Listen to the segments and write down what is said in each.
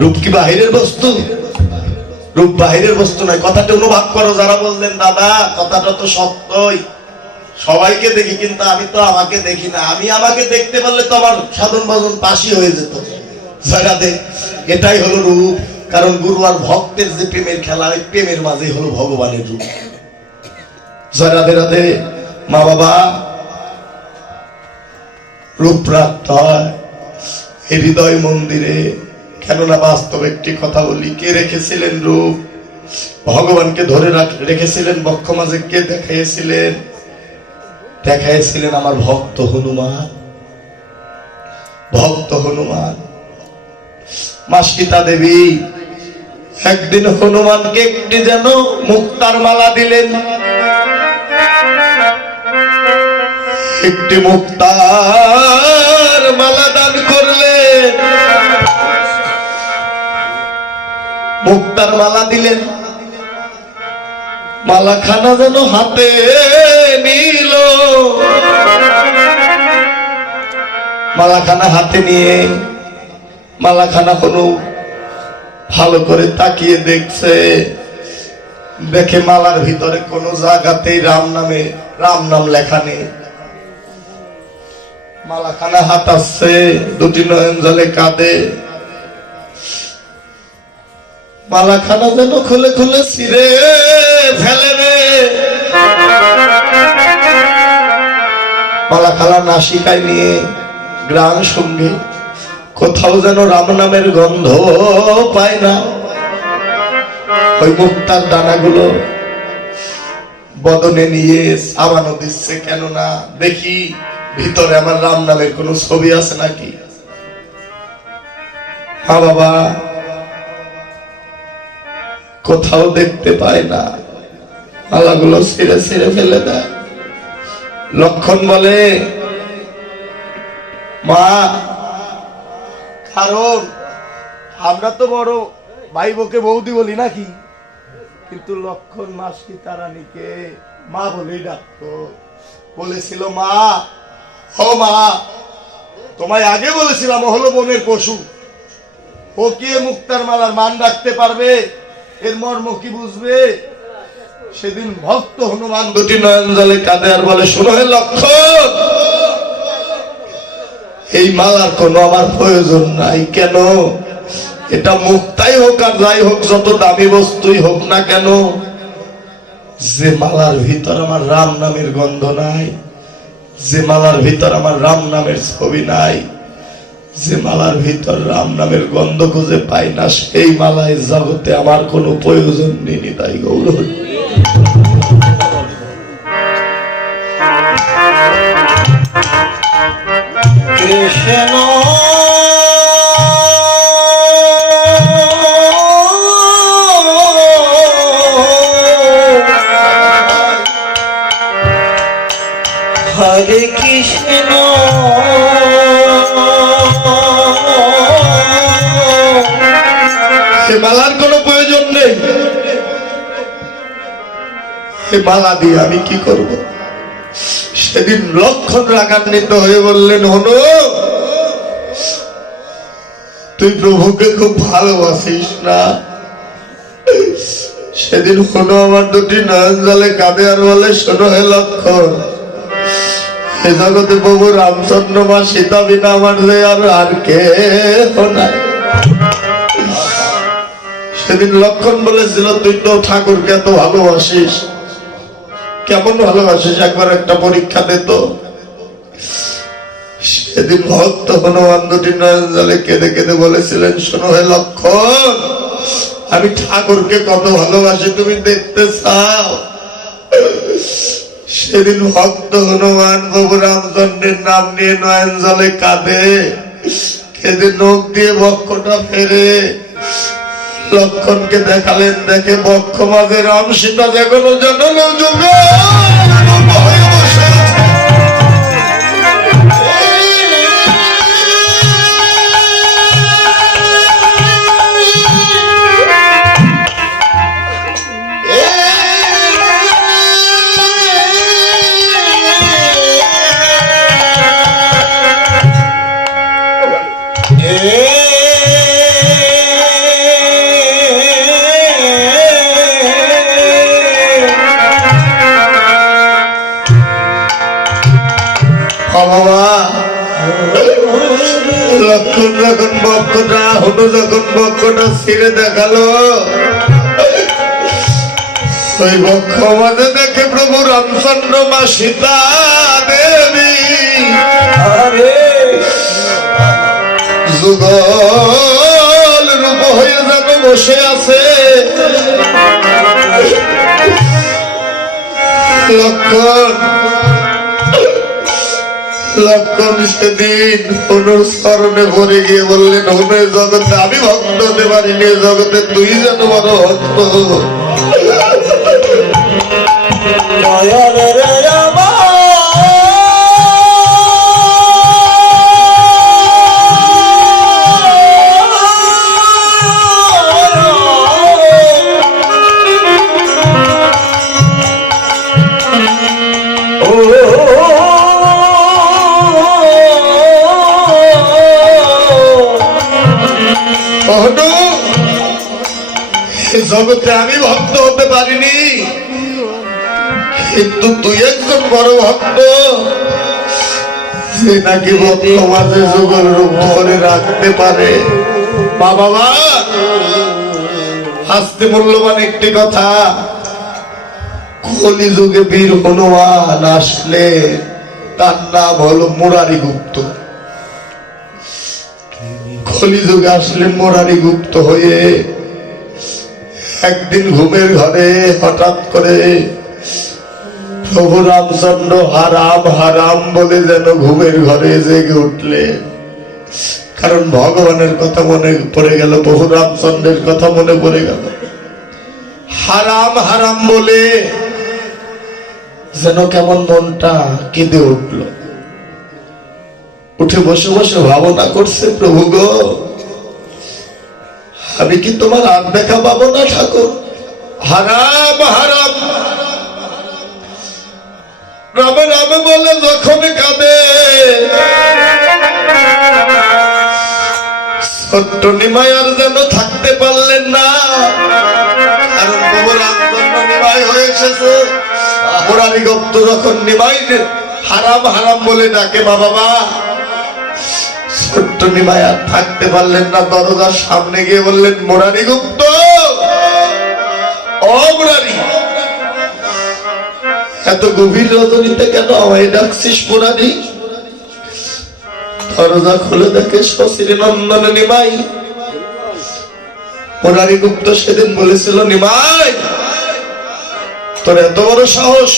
রূপ কি বাহিরের বস্তু? রূপ বাহিরের বস্তু নয়। কথাটা অনুভব করো। যারা বললেন দাদা কথাটা তো সত্যই, সবাইকে দেখি কিন্তু আমি তো আমাকে দেখি না। আমি আমাকে দেখতে পারলে তো আমার সাধন ভজন পাশই হয়ে যেত। এটাই হলো রূপ। কারণ গুরু আর ভক্তের যে প্রেমের খেলা, ওই প্রেমের মাঝে হলো ভগবানের রূপ। জয় রাধে রাধে। মা বাবা রূপ রাখতে হয় এই হৃদয় মন্দিরে। কেননা বাস্তব একটি কথা বলি, কে রেখেছিলেন রূপ? ভগবানকে ধরে রেখেছিলেন বক্ষ মাঝে। কে দেখাইছিলেন? দেখাইছিলেন আমার ভক্ত হনুমান। ভক্ত হনুমান। মা সীতা দেবী একদিন হনুমানকে একটি যেন মুক্তার মালা দিলেন। একটি মুক্তার মালা দান করলেন। মুক্তার মালা দিলেন। মালাখানা যেন হাতে নিল। মালাখানা হাতে নিয়ে মালাখানা কোনো ভালো করে তাকিয়ে দেখছে। দেখে মালার ভিতরে কোনো জায়গাতেই রাম নাম লেখা নেই। মালাখানা হাতাচ্ছে, দুটি নয়ন জলে কাঁদে। মালাখানা যেন খুলে খুলে ছিঁড়ে ফেলে রে। মালাখানা নাসিকায় নিয়ে গ্রাম সঙ্গে কোথাও যেন রাম নামের গন্ধ পায় না। ওই মুক্তার দানাগুলো বদনে নিয়ে সাবানো দিচ্ছে। কেননা দেখি ভিতরে আমার রাম নামের কোন ছবি আছে নাকি। মা বাবা কোথাও দেখতে পায় না। মালাগুলো ছিঁড়ে ছিঁড়ে ফেলে দেয়। লক্ষণ বলে, মা, কারণ আমরা তো বড় ভাই বোকে বৌদি বলি নাকি, কিন্তু লক্ষণ মা সীতারানীকে মা বলেই ডাকতো। বলেছিল, মা, ও মা, তোমায় আগে বলেছিলাম ও হলো বনের পশু। ও কে মুক্তার মালার মান রাখতে পারবে? এর মর্ম কি বুঝবে? সেদিন ভক্ত হনুমান দুটি নয়ন জলে কাঁদে আর বলে, শোনো হে লক্ষণ, এই মালার কোনো আমার প্রয়োজন নাই। কেন? এটা মুক্তাই হোক আর যাই হোক, যত দামি বস্তুই হোক না কেন, যে মালার ভিতর আমার রাম নামের গন্ধ নাই, যে মালার ভিতর আমার রাম নামের ছবি নাই, যে মালার ভিতর রাম নামের গন্ধ খুঁজে পাই না, সেই মালায় জগতে আমার কোনো প্রয়োজন নেই। তাই গৌর কৃষ্ণ হরে কৃষ্ণ মালার কোনো প্রয়োজন নেই। মালা দিয়ে আমি কি করব? সেদিন লক্ষণ রাগান্বিত হয়ে বললেন, হনু, তুই প্রভুকে খুব ভালোবাসিস না? সেদিন হনু আমার দুটি নয়ন জলে কাঁদে আর বলে, শোনো হে লক্ষণ, এ জগতে প্রভু রামচন্দ্র মা সীতা বিনা আমার যে আর কে নাই। সেদিন লক্ষণ বলেছিল, তুই তো ঠাকুরকে এত ভালোবাসিস, কেমন ভালোবাসিস একবার একটা পরীক্ষা দে তো। সেদিন ভক্ত হনুমান দুটি নয়ন জলে কেঁদে কেঁদে বলেছিলেন, শোনো হে লক্ষণ, আমি ঠাকুরকে কত ভালোবাসি তুমি দেখতে চাও? সেদিন ভক্ত হনুমান প্রভু রামচন্দ্রের নাম নিয়ে নয়ন জলে কাঁদে, কেঁদে নখ দিয়ে বক্ষটা ফেরে লক্ষণকে দেখালেন। দেখে বক্ষ মাঝে রাম সীতা যেগুলো জনল যুগে বাবা লক্ষণ যখন বক্ষটা হলো, যখন বক্ষটা ছিঁড়ে দেখালো, ওই বক্ষ মাঝে দেখে প্রভু রামচন্দ্র মা সীতা দেবী যুগল রূপ হয়ে যেন বসে আছে। লক্ষণ লক্ষণ সেদিন অনুসরণে ভরে গিয়ে বললেন, হনে জগতে আমি ভক্ত হতে পারিনি, জগতে তুই যেন বড় ভক্ত। জগতে আমি ভক্ত হতে পারিনি, কিন্তু তুই একজন বড় ভক্ত, সে নাকি ভক্ত মাঝে যুগল রূপ ধরে রাখতে পারে। বাবা হাসতে মূল্যবান একটি কথা, কলিযুগে বীর হনুমান আসলে তার নাম হলো মুরারি গুপ্ত। কলিযুগে আসলে মুরারি গুপ্ত হয়ে একদিন ঘুমের ঘরে হঠাৎ করে প্রভু রামচন্দ্র হারাম হারাম বলে যেন ঘুমের ঘরে জেগে উঠলেন। কারণ ভগবানের কথা মনে পড়ে গেল, প্রভু রামচন্দ্রের কথা মনে পড়ে গেল। হারাম হারাম বলে যেন কেমন মনটা কেঁদে উঠল। উঠে বসে বসে ভাবনা করছে, প্রভু গো আমি কি তোমার আর দেখা পাবো না ঠাকুর? হারাম হারাম রামে রামে বলে যখন কাঁদে, ছোট্ট নিমাই আর যেন থাকতে পারলেন না। কারণ প্রভু রামচন্দ্র নিমাই হয়ে এসেছে। মুরারি গুপ্ত যখন নিমাই হারাম হারাম বলে ডাকে, বাবা ছোট্ট নিমাই আর থাকতে পারলেন না, দরজার সামনে গিয়ে বললেন, মুরারি গুপ্ত ও মুরারি, এত গভীর রজনীতে কেন আমায় ডাকছিস মুরারি? দরজা খুলে দেখে শশীর নন্দন নিমাই। মুরারি গুপ্ত সেদিন বলেছিল, নিমাই তোর এত বড় সাহস,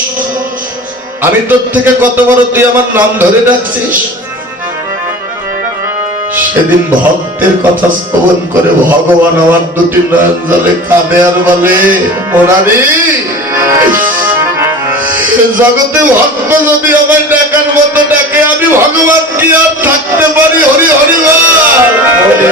আমি তোর থেকে কত বড়, তুই আমার নাম ধরে ডাকছিস? সেদিন ভক্তের কথা শ্রবণ করে ভগবান আমার দুটি নয়ন জলে কাঁদে আর বলে, মুরারি জগতে ভক্ত যদি আমায় ডাকার মতো ডাকে, আমি ভগবান কি আর থাকতে পারি? হরি হরি হরি হরি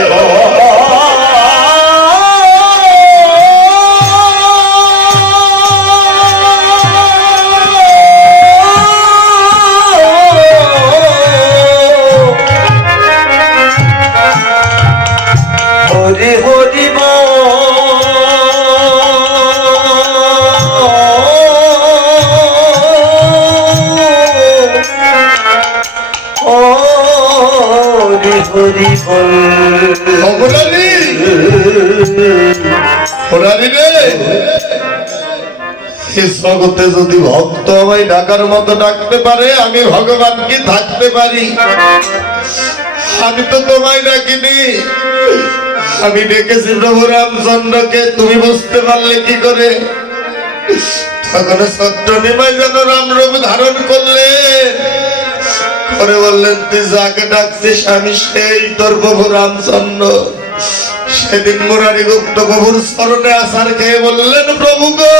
জগতে যদি ভক্ত আমায় ডাকার মতো ডাকতে পারে, আমি ভগবান কি থাকতে পারি? আমি তো তোমায় ডাকিনি, আমি ডেকেছি প্রভু রামচন্দ্রকে। তুমি বুঝতে পারলে কি করে? তখন সত্য নিমাই যেন রামরূপ ধারণ করলে, করে বললেন, তুই যাকে ডাকছিস আমি সেই তোর প্রভু রামচন্দ্র। সেদিন মুরারি গুপ্ত প্রভুর স্মরণে আসার খেয়ে বললেন, প্রভু গো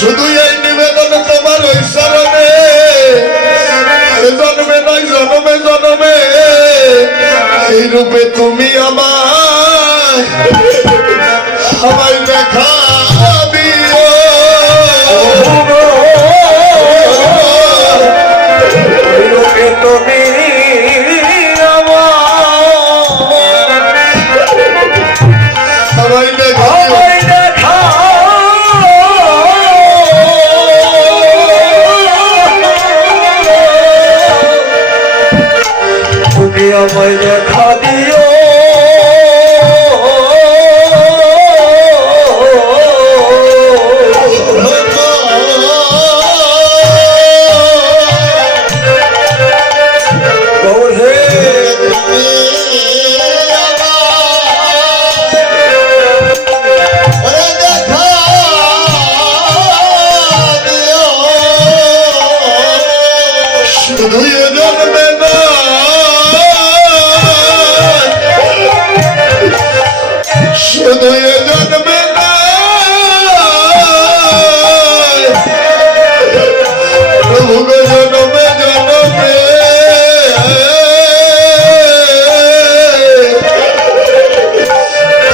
শুধু এই নিবেদন তোমার ওই স্মরণে, জন্মে নয় জন্মে জন্মে এই রূপে তুমি আমায় দেখা দিও। তুমি আমায় দেখা আমায় দেখা দিও শুধু এ জন্মে না, শুধু এ জন্মে না, প্রভু গো জন্মে জন্মে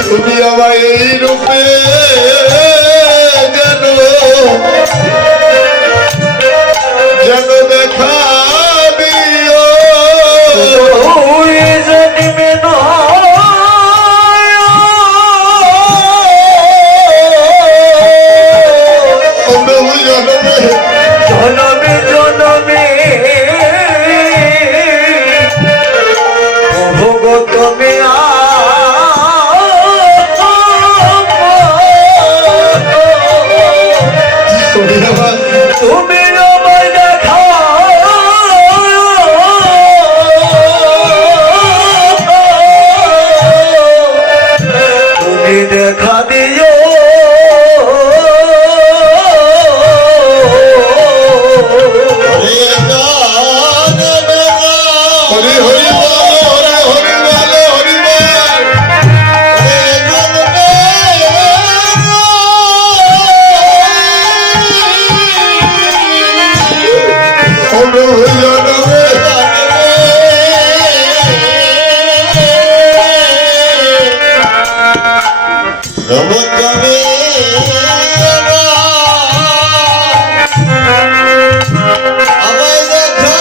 তুমি আমায় এই রূপে যেন যেন দেখা দিও। জন্মে না প্রভু জন্মে জনমে জনমে প্রভু তুমি তুমি আমায় দেখা তুমি দেখা দিও হরি হরি বল, হরি হরি বল, হরি বল। প্রভু জন্মে প্রভু জন্মে আমায় দেখা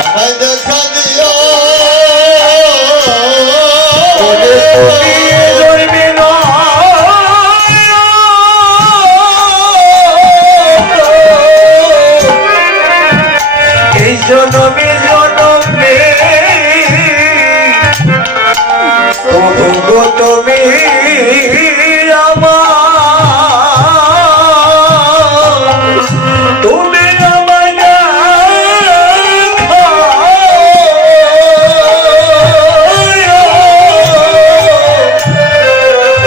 আমায় দেখা দিও। তুমি জন্মে না এই জনমে জনমে প্রভু গো তুমি আমার তুমি আমায় দেখা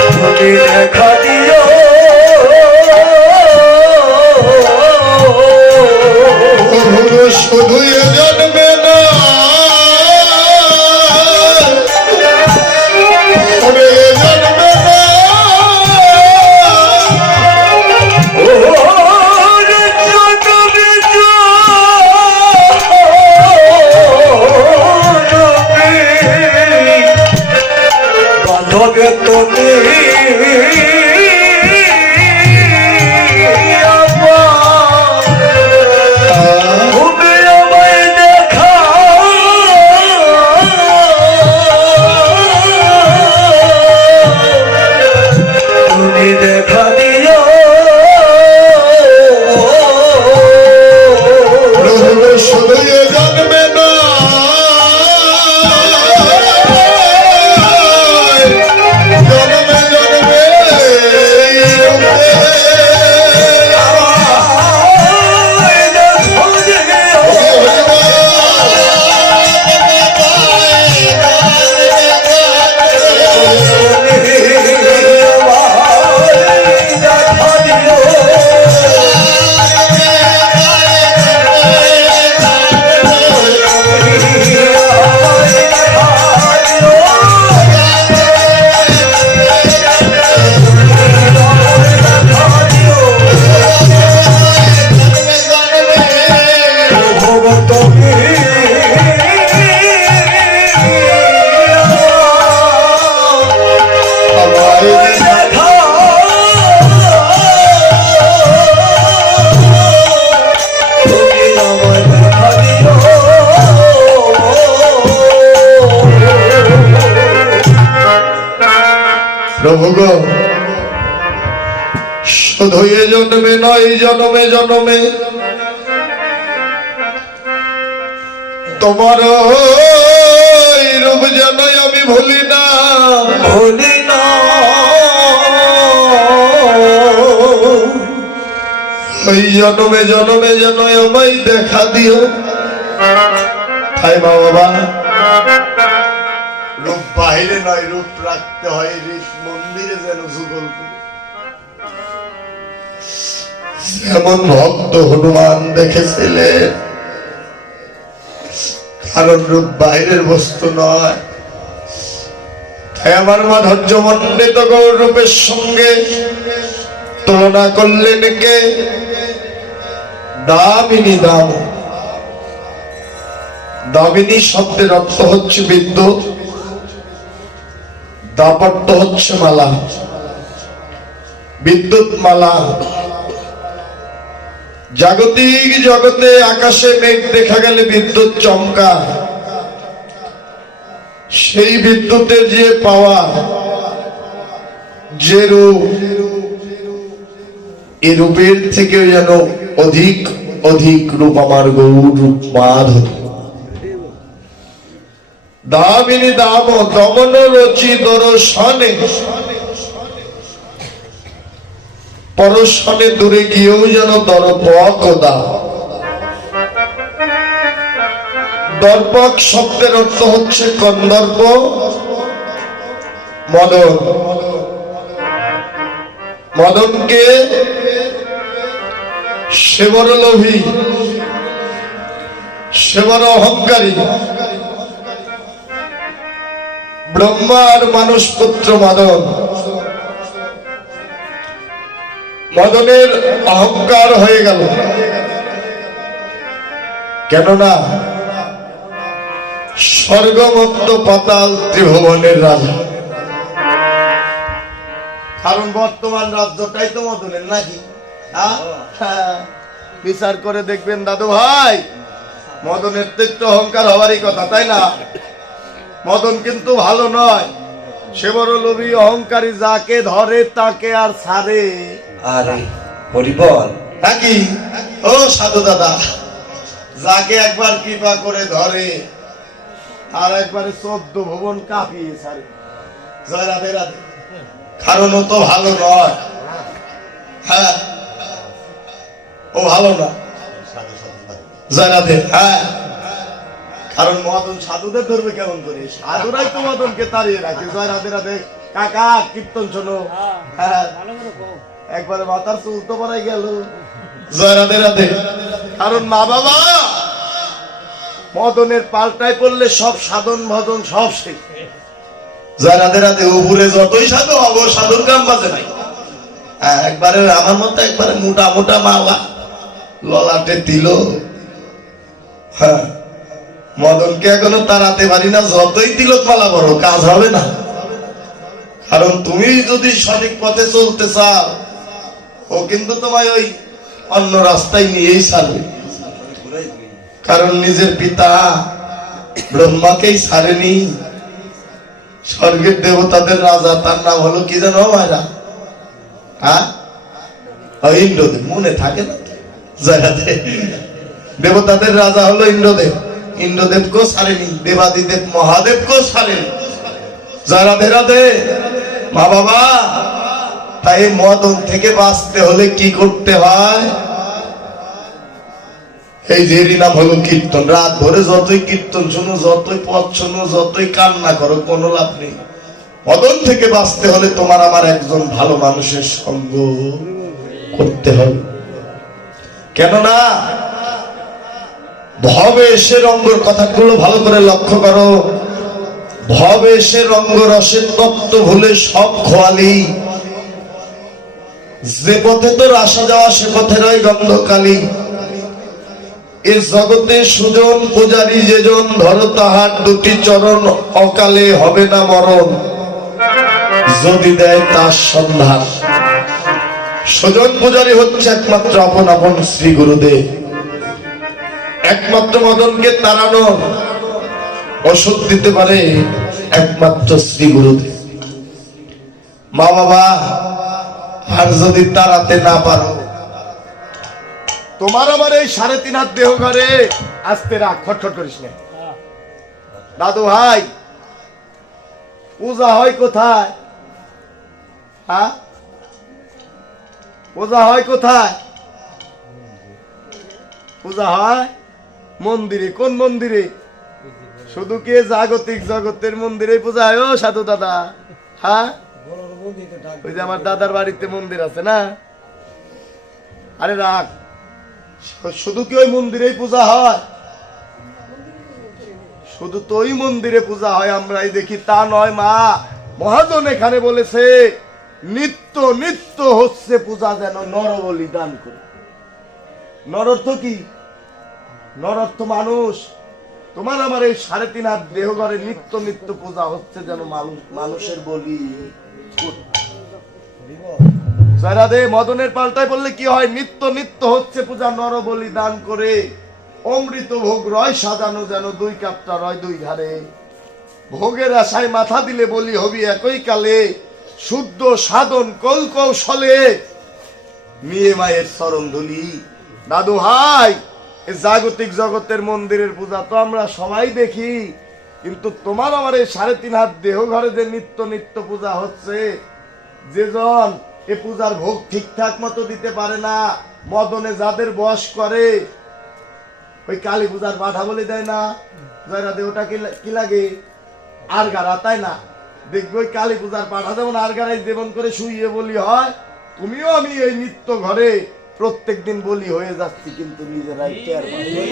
তুমি দেখা দিও প্রভু শুধু এ জন্মে না, ওরে এ জন্মে না, বান্ধবে তুমি তুমি আমায় দেখা তুমি দেখা দিও প্রভু শুধু এ জন্মে না, জন্মে জন্মে এই রূপে শুধু এ জন্মে নয়, জন্মে জন্মে তোমার ওই রূপ যেন আমি ভুলি না, ভুলি না। ওই জন্মে জন্মে যেন আমায় দেখা দিও। তাই মা বাবা, রূপ বাহিরে নয়, রূপ রাখতে হয় হৃদ মন্দিরে যেন যুগল করে। যেমন ভক্ত হনুমান দেখেছিলেন, কারণ রূপ বাইরের বস্তু নয়। তাই আমার মাধুর্য মণ্ডিত গৌর রূপের সঙ্গে তুলনা করলেন কে? দামিনী। দামিনী শব্দের অর্থ হচ্ছে বিদ্যুৎ, দাপট্য হচ্ছে মালা, বিদ্যুৎ মালা। জাগতিক জগতে আকাশে মেঘ দেখা গেলে বিদ্যুৎ চমকা, সেই বিদ্যুতের যে পাওয়া, যে রূপ, এই রূপের থেকে যেন অধিক অধিক রূপ আমার গৌর রূপ মাধব। দামিনী দাম দমন রচি দর্শনে, পরশনে দূরে গিয়েও যেন দরপক দা। দর্পক শব্দের অর্থ হচ্ছে কন্দর্প, মদন। মদনকে সে বড় লোভী, সে বড় অহংকারী। ব্রহ্মার মানুষ পুত্র মদন, মদনের অহংকার হয়ে গেল। কেননা স্বর্গমত্ত পাতাল ত্রিভুবনের রাজা। কারণ বর্তমান রাজ্যটাই তো মদনের নাকি? বিচার করে দেখবেন দাদু ভাই, মদনের তো একটু অহংকার হওয়ারই কথা, তাই না? মদন কিন্তু ভালো নয়, সে বড় লোভী অহংকারী, যাকে ধরে তাকে আর ছাড়ে। আরে হরিবল নাকি ও সাধু দাদা, যাকে একবার কৃপা করে ধরে আর একবারে 14 ভুবন কাঁপিয়ে ছাড়ে। জয় রাধে রাধে। কারণ ও তো ভালো নয়। হ্যাঁ, ও ভালো না। জয় রাধে। হ্যাঁ, কারণ মদন সাধুদের ধরবে কেমন করে? সাধুরাই তো মদনকে তাড়িয়ে রাখে। জয় রাধে রাধে। কাকা কীর্তন শোনো। হ্যাঁ, একবারে মাথার চুল তো পড়াই গেল। জয় রাধে রাধে। কারণ মা বাবা মদনের পাল্টায় পড়লে সব সাধন ভজন সব শেষ। জয় রাধে রাধে। উপরে যতই সাধু হবো, সাধুর কাম বাজে নাই। একবারে আমার মতো একবারে মোটা মোটা মালা ললাটে দিল। হ্যাঁ, মদনকে এখনো তাড়াতে পারি না, যতই তিলক মালা বড় কাজ হবে না। কারণ তুমি যদি সঠিক পথে চলতে চাও, ও কিন্তু তোমায় ওই অন্য রাস্তায় নিয়েই ছাড়বে। কারণ নিজের পিতা ব্রহ্মাকেই ছাড়েনি। স্বর্গের দেবতাদের রাজা, তার নাম হলো কি জানো মায়েরা? হ্যাঁ, ইন্দ্রদেব। মনে থাকে না? দেবতাদের রাজা হলো ইন্দ্রদেব। ইন্দ্রদেবকেও ছাড়েনি, দেবাদিদেব মহাদেবকেও ছাড়েনি। জয় রাধে রাধে। মা বাবা, তাই মদন থেকে বাঁচতে হলে কি করতে হয়? এই যে নাম হলো কীর্তন। রাত ভরে যতই কীর্তন শোনো, যতই পথ শোনো, যতই কান্না করো, কোনো লাভ নেই। মদন থেকে বাঁচতে হলে তোমার আমার একজন ভালো মানুষের সঙ্গ করতে হবে। কেননা ভবেশের রঙ্গর কথাগুলো ভালো করে লক্ষ্য করো। ভবেশের রঙ্গ রসের তত্ত্ব ভুলে সব খোয়ালি। যে পথে তোর আসা যাওয়া, সে পথের ওই গন্ধকালী। এ জগতে সুজন পূজারী যেজন, ধরো তাহার দুটি চরণ, অকালে হবে না মরণ, যদি দেয় তার সন্ধান। সুজন পূজারী হচ্ছে একমাত্র আপন আপন শ্রী গুরুদেব। একমাত্র মদনকে তাড়ানোর ওষুধ দিতে পারে একমাত্র শ্রী গুরুদেব। মা বাবা, আর যদি তাড়াতে না পারো, তোমার আমার এই 3.5 হাত দেহ ঘরে আস্তে রাখ, খটখট করিস না। দাদু ভাই, পূজা হয় কোথায়? হ্যাঁ, পূজা হয় কোথায়? পূজা হয় মন্দিরে। কোন মন্দিরে? শুধু কে জাগতিক জগতের মন্দিরে পূজা হয়? ও সাধু দাদা, হ্যাঁ, ওই যে আমার দাদার বাড়িতে মন্দির আছে না? আরে রাখ, শুধু কি ওই মন্দিরেই পূজা হয়? শুধু তো ওই মন্দিরে পূজা হয় আমরাই দেখি তা নয় মা। মহাজন এখানে বলেছে নিত্য নিত্য হচ্ছে পূজা, যেন নরবলি দান করে। নরর্থ কি? নরর্থ মানুষ। তোমার আমার এই 3.5 হাত দেহ ঘরে নিত্য নিত্য পূজা হচ্ছে, যেন মানুষের বলি। দে মদনের পাল্টায় বললে কি হয়? নিত্য নিত্য হচ্ছে পূজা, নর বলি দান করে। অমৃত ভোগ রয় সাজানো, যেন 2 কাপটা রয় 2 ধারে। ভোগের আশায় মাথা দিলে বলি হবি একই কালে। শুদ্ধ সাধন কল কৌশলে নিয়ে মায়ের চরণ ধুলি। দাদু ভাই, এই জাগতিক জগতের মন্দিরের পূজা তো আমরা সবাই দেখি, কিন্তু তোমার আমার এই 3.5 হাত দেহ ঘরে যে নিত্য নিত্য পূজা হচ্ছে, যেজন এ পূজার ভোগ ঠিকঠাক মতো দিতে পারে না, মদনে যাদের বশ করে, ওই কালী পূজার বাধা বলে দেয় না, জয়রা দেহটা কি লাগে? আর গাড়া, তাই না? দেখবে ওই কালী পূজার পাঠা যেমন আর গাড়াই যেমন করে শুইয়ে বলি হয়, তুমিও আমি এই নিত্য ঘরে প্রত্যেক দিন বলি হয়ে যাচ্ছি, কিন্তু নিজেরাই টের পাই না।